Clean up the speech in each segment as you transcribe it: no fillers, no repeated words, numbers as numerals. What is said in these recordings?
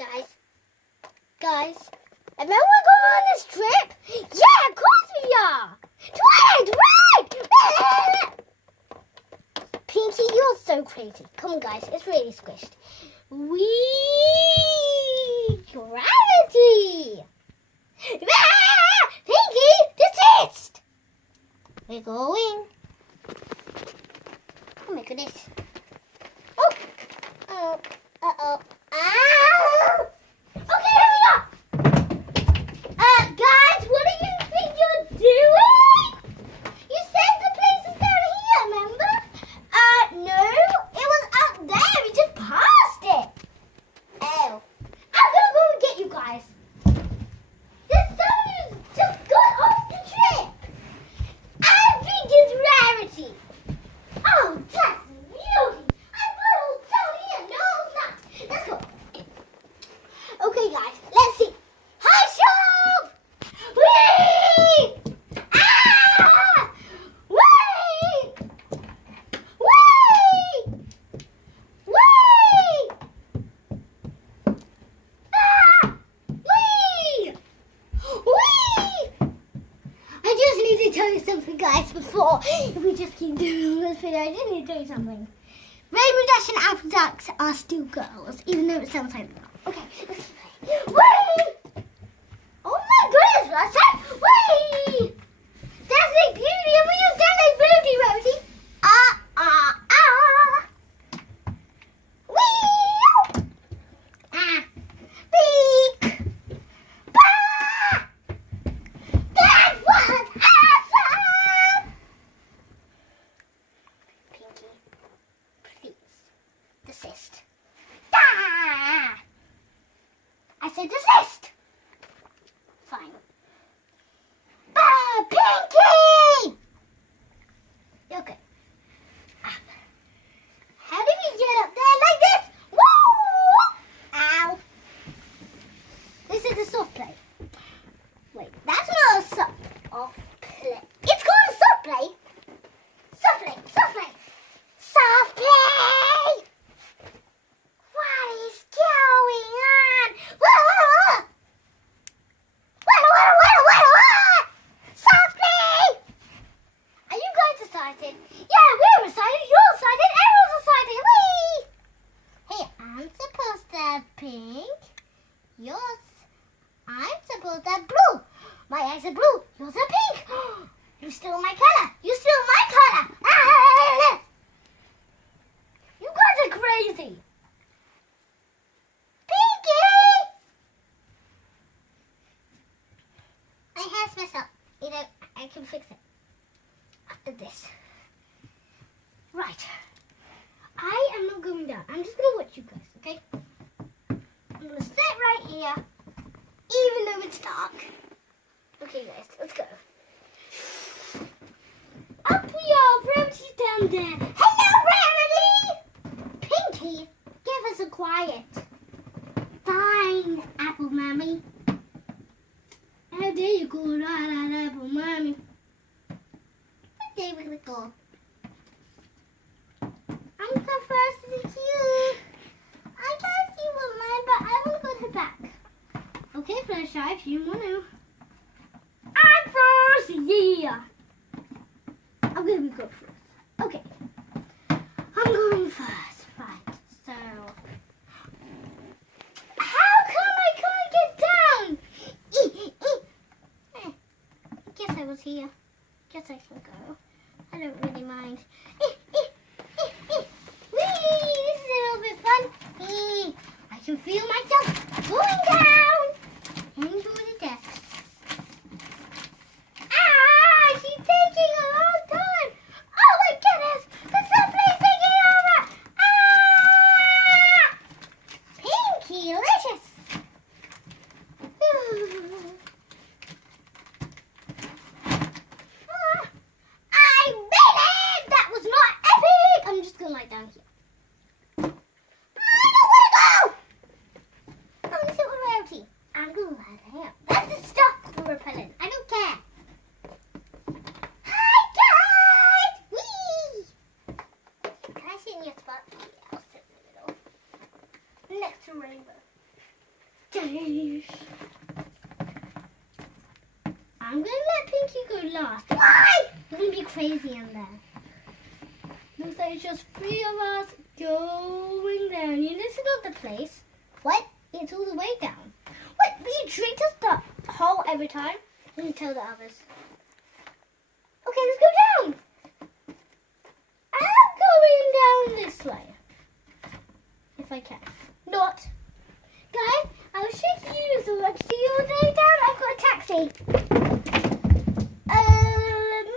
Guys, remember we're going on this trip? Yeah, of course we are. Right. Pinky, you're so crazy. Come on, guys, it's really squished. Gravity. Pinky, desist. We're going. Oh my goodness. Oh. Uh-oh. Ow! Okay, here we go. Guys, what do you think you're doing? You said the place is down here, remember? No, it was up there. We just passed it. Oh. I'm gonna go and get you guys. There's someone who's just got off the trip. I think it's Rarity. Oh, that's beauty. I thought it was down here. No, it's not. Let's go. Okay, guys, let's see. High jump! Whee! Ah! Whee! Whee! Whee! Ah! Whee! Whee! I just need to tell you something, guys, before we just keep doing this video. I just need to tell you something. Rainbow Dash and Apple Ducks are still girls, even though it sounds like that. Okay, let's play. Whee! Oh my goodness, Russia! Whee! That's like beauty. Have you done like beauty, Rosie? Whee! Beak! Bah! That was awesome! Pinky, please, desist. Ah! I said desist. Fine. Pinky! Okay. How do we get up there like this? Woo! Ow. This is a soft play. Wait, that's not a soft play. It's called a soft play. Soft play. Soft play. Soft play. What is going on? Whoa! Softly! Are you guys excited? Yeah, we're excited. You're excited. Everyone's excited. Whee! Hey, I'm supposed to have pink. I'm supposed to have blue. My eyes are blue. Yours are pink. You steal my color. You steal my color. You guys are crazy. My hair's messed up. I can fix it after this. Right. I am not going down. I'm just going to watch you guys, okay? I'm going to sit right here, even though it's dark. Okay, guys, let's go. Up we are. Rarity's down there. Hello, Rarity! Pinky, give us a quiet. Fine, Apple Mommy. How dare you go right Apple Mommy? How dare we go? I'm the first in the queue. I can't see what mine, but I will go to the back. Okay, Fluttershy, if you want to. I'm first, yeah. I'm going to go first. Okay. I'm going first. Right, so. How come I can't get down? Guess I was here. Guess I can go. I don't really mind. Whee! This is a little bit fun. I can feel myself going down into the depths. She's taking a long time. Oh my goodness! The subway's taking over. Pinky-licious. I made it! That was not epic! I'm just gonna lie down here. I don't wanna go! I'm gonna sit with Rarity. I'm gonna lie down. That's the stuff for repellent. I don't care. Hi guys! Whee! Can I sit in your spot? Yeah, I'll sit in the middle. Next to Rainbow. I'm gonna let Pinky go last. Why? It's gonna be crazy in there. Looks like it's just 3 of us going down. You listen to the place. What? It's all the way down. What? You treat us the hole every time? Let me tell the others. Okay, let's go down. I'm going down this way. If I can. Not. Guys, I'll show you so much. See you all day down. I've got a taxi.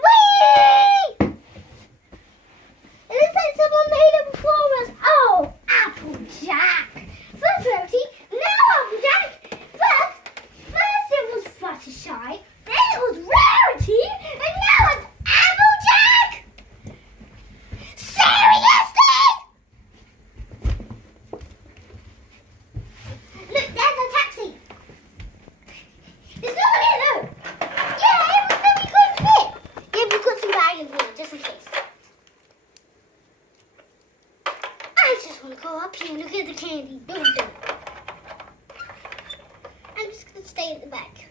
Whee! It looks like someone made it before us. Oh, Applejack. First Rarity, now Applejack. First it was Fluttershy, then it was Rarity, and now it's Applejack. Seriously? Look, there's a taxi. It's not here though. Yeah, but then we couldn't fit. Yeah, we've got some bags in here, just in case. I just want to go up here and look at the candy. Don't do it. I'm just going to stay at the back.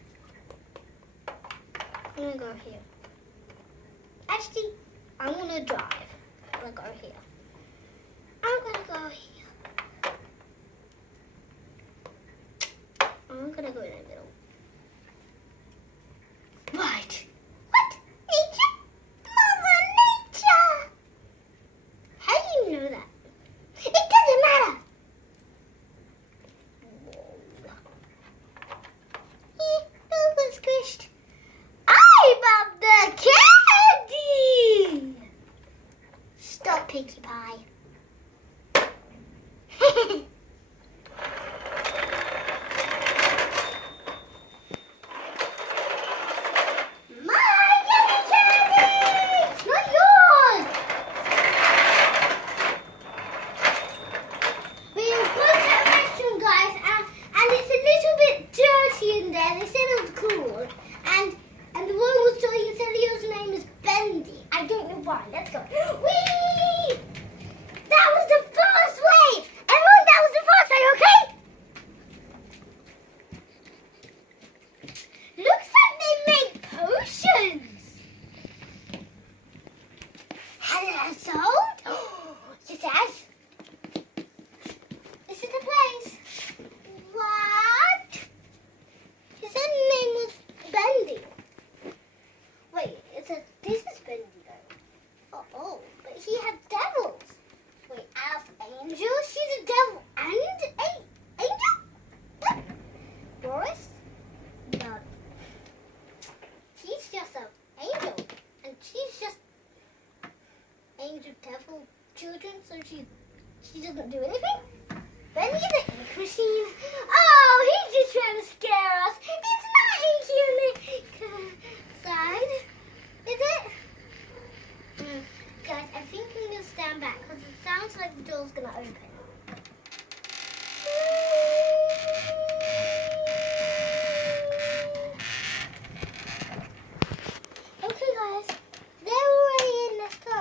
I'm going to go here. Actually, I'm going to drive. I'm going to go here. I'm going to go here. I'm going to go in the middle. Right. What? Nature? Mother Nature! How do you know that? It doesn't matter. Whoa. It was squished. I'm up the candy. Stop, Pinkie Pie. My yummy candy! It's not yours. We've got that restroom, guys, and it's a little bit dirty in there. They said it was cool, and the one was talking. He said his name is Bendy. I don't know why. Let's go. Whee! That was the first way. Everyone, that was the first way. Okay. Looks like they make potions. Hello, sold. It says. This is the place. What? He said his name was Bendy. Wait, it says this is Bendy though. Oh, but he had devils. Wait, as Angel? She's a devil and angel? What? Boris? No. She's just an angel. And she's just angel devil children, so she doesn't do anything? Bendy's an ink machine. Oh, he's just trying to scare us. It's not inky on the side, is it? Guys, I think I'm going to stand back because it sounds like the door's going to open. Okay, guys. They're already in. Let's go.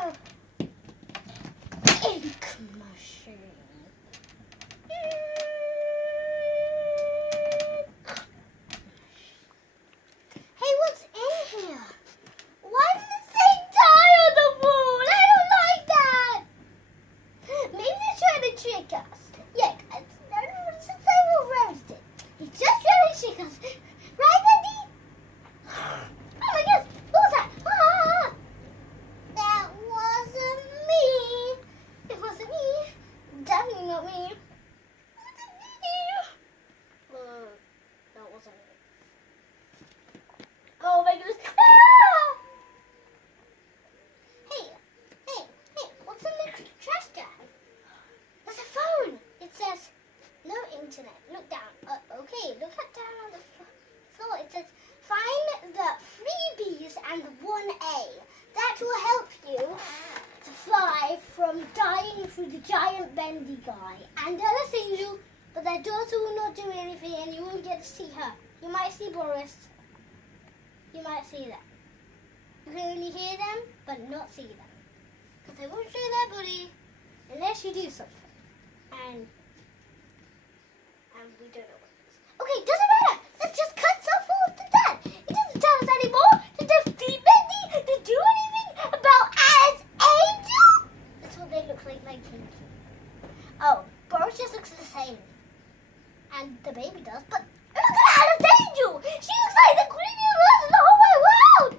Ink machine. Hey, what's in here? Why does it say die on the wall? I don't like that. Maybe they're trying to trick us. Yeah, I don't know what to say. We'll roast it. He's just trying to trick us. Right, Bendy? Oh my gosh, what was that? Ah! That wasn't me. It wasn't me. Definitely not me. It wasn't me. That wasn't me. Oh my goodness. Ah! Hey, what's in the trash can? There's a phone. It says, no internet. Look down. Okay, look down on the floor. It says, find the freebies and 1A. That will help you to fly from dying through the giant Bendy guy and Alice Angel, but their daughter will not do anything and you won't get to see her. You might see Boris. You might see them. You can only hear them, but not see them. Because they won't show their body unless you do something. And we don't know what it is. a baby does, but look at Alice Angel! She looks like the creepiest person in the whole wide world!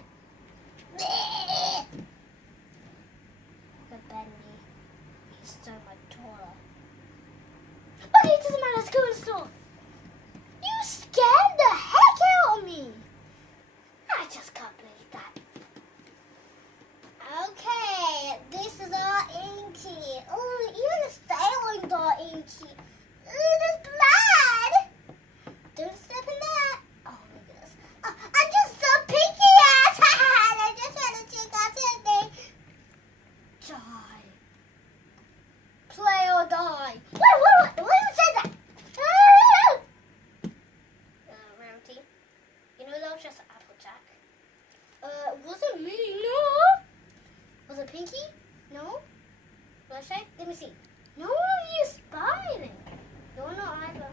Look at Bendy. He's so much taller. Okay, it doesn't matter. Let's go in the store. You scared the heck out of me. I just can't believe that. Okay, this is our Inky. Oh, even the stylings are Inky. Ooh, there's blood. Don't step in that. Oh my goodness. Oh, I'm just so pinky ass. I just want to check out something. Die. Play or die. What? Who said that? Rarity. You know that was just Applejack. Wasn't me, no. Was it Pinky? No. Was I? Let me see. No, you're spying. No, not either.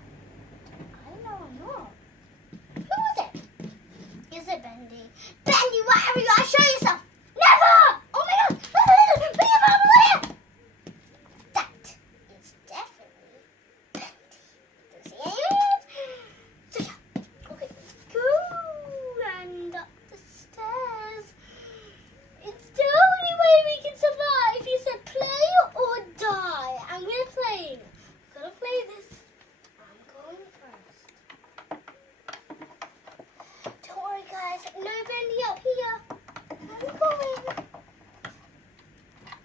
I know I'm not. Who was it? Is it Bendy? Bendy, whatever you are, show yourself. Never! Oh my god! That is definitely Bendy. Don't see any hands. So yeah. Okay, let's go and up the stairs. It's the only way we can survive. He said play or die. I'm gonna play. I'm gonna play this. I'm going first. Don't worry, guys. No Bendy up here. I'm going.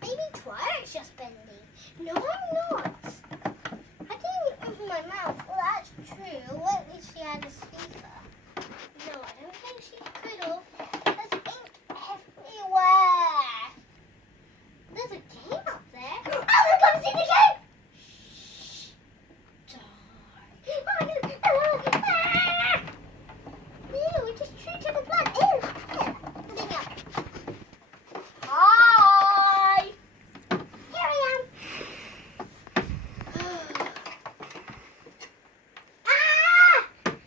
Maybe Twilight's just Bendy. No, I'm not. I didn't open my mouth. Well, that's true. What if she had a speaker? No, I don't think she could have. There's ink everywhere. There's a game up there. Oh, look, come see the game. Shh. Die. Oh my goodness. Ah! Ew, it just treated the blood. Ew. Let me out. Hi. Here I am. Ah!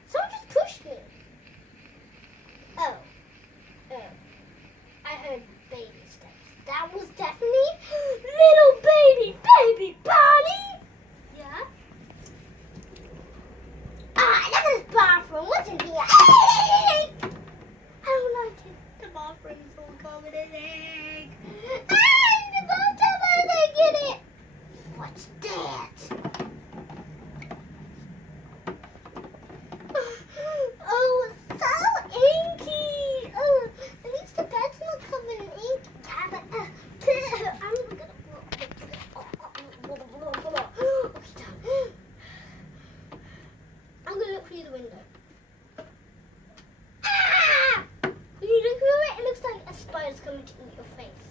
Someone just pushed me. Oh. I heard baby steps. That was definitely little baby Bonnie. Yeah. Ah, look at this bathroom. What's in here? I don't like it. The bathroom's all covered in egg. Ah, the bathtub has egg in it. What's that? Oh, so inky. Oh, at least the bed's not covered in ink. Yeah, but I'm gonna. Okay, done. I'm gonna look through the window. Ah! When you look through it, it looks like a spider's coming to eat your face.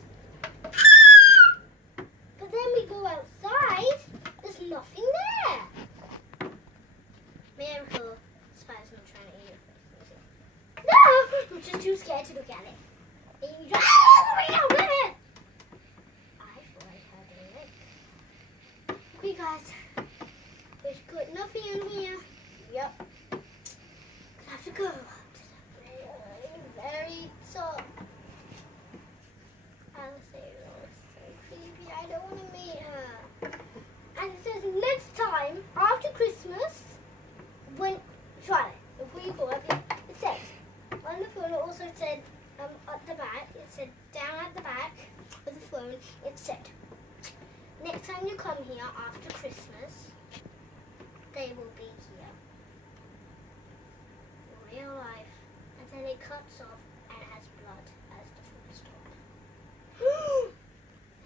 But then we go outside. There's nothing there. Miracle. Spider's not trying to eat your face. No! I'm just too scared to look at it. And you just, I thought I heard a lick. Okay, guys. There's good nothing in here. Yep. Gonna have to go up to the very top. Alice is so creepy. I don't want to meet her. And it says next time after Christmas, when try it. Before you go up, it says on the phone. It also said at the back. It said down at the back of the phone. It said next time you come here after Christmas, they will be here for real life. And then it cuts off and has blood as the full stop.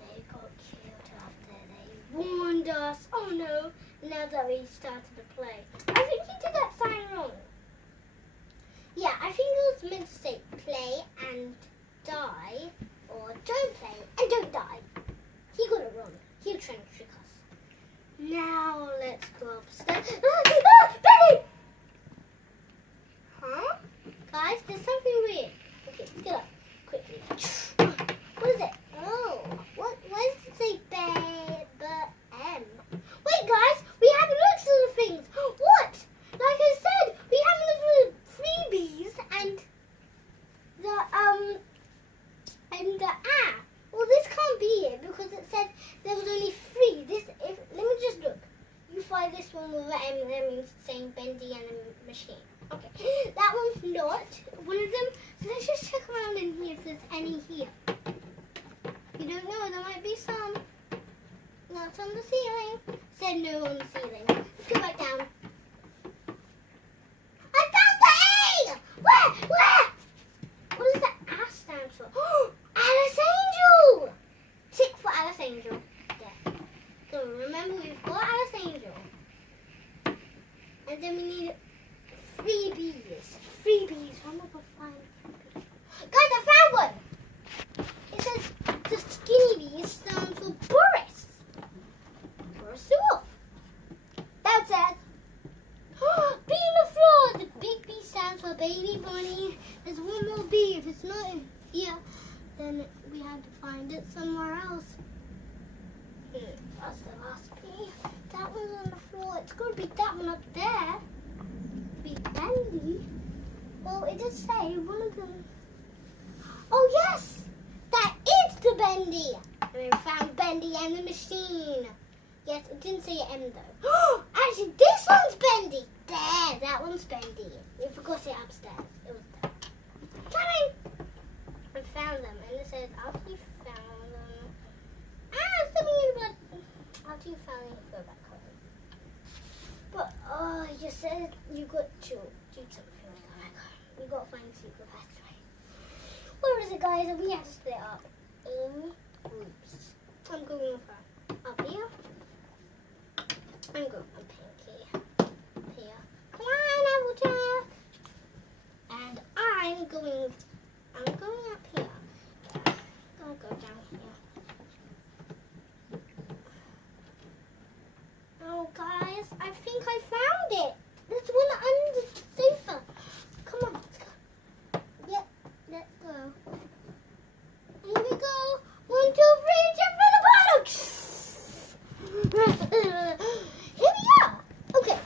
They got killed up there. They warned us. Oh no! Now that we started to play, I think he did that sign wrong. Yeah, I think it was meant to say play and die, or don't play and don't die. He got it wrong. He was trying to trick us. Now let's go upstairs. Benny! Huh? Guys, there's something weird. Okay, get up quickly. What is it? Oh, what does it say? M. Wait, guys, we haven't looked at the things. What? Like I said, we haven't looked at the freebies and the Well, this can't be it because it said there was only 3. Let me just look. You find this one one with an M that means saying Bendy and a machine. Okay, that one's not one of them. So let's just check around in here if there's any here. You don't know, there might be some. Not on the ceiling. Said no on the ceiling. Let's go back down. I found the A! Where? What does the A stand for? Alice Angel! Tick for Alice Angel. There. So remember, we've got Alice Angel. And then we need freebies. Where am I going to find freebies? Guys, I found one! It says the skinny bee stands for Boris. Boris Wolf. That's it. Bee in the floor. The big B stands for Baby Bunny. There's one more B. If it's not in here, then we have to find it somewhere else. That's the last B. That one's on the floor. It's got to be that one up there. Be Bendy. Well, it does say one of them. Oh yes, that is the Bendy. And I found Bendy and the machine. Yes, it didn't say M though. Actually, this one's Bendy. There, that one's Bendy. We forgot it upstairs. It was there. Coming! I found them, and it says after you found them. Something in the blood. After you found them, you go back home. But you said you got to do something when you go back home. You got to find the secret passway. Where is it, guys? And we have to split up in groups. I'm going up here. I'm going up Pinky. Here. Come on, Applejack. And I'm going up here. I'll go down here. Oh, guys, I think I found it. There's one under the sofa. Come on, let's go. Yep, let's go. Here we go. 1, 2, 3, jump for the bottom. Here we are. Okay,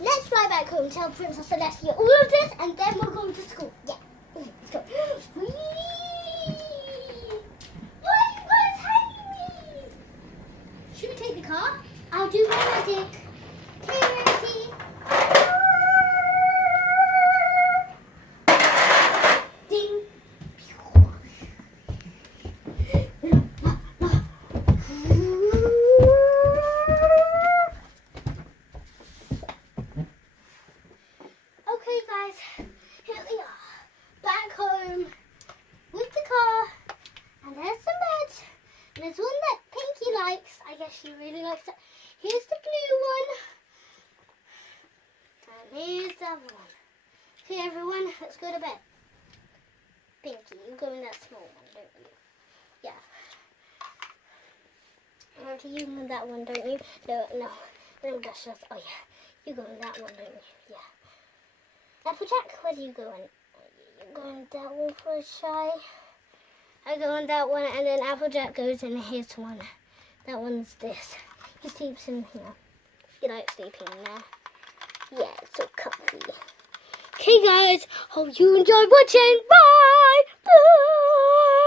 let's fly back home, tell Princess Celestia all of this, and then we'll go to school. Yeah, okay, let's go. Whee! Why are you guys hiding me? Should we take the car? I'll do my magic. Okay, ready? Ding. Okay, guys, here we are, back home with the car, and there's some beds, and there's one that Pinky likes. I guess she really likes it. Here's the blue one, and here's the other one. Okay, everyone, let's go to bed. Pinky, you go in that small one, don't you? Yeah. Auntie, you go in that one, don't you? No, that's just, oh yeah, you go in that one, don't you? Yeah. Applejack, where do you go in? You go in that one for a try. I go in that one, and then Applejack goes in his one. That one's this. He sleeps in here. He likes sleeping in there. Yeah, it's so comfy. Okay, guys, hope you enjoyed watching. Bye! Bye!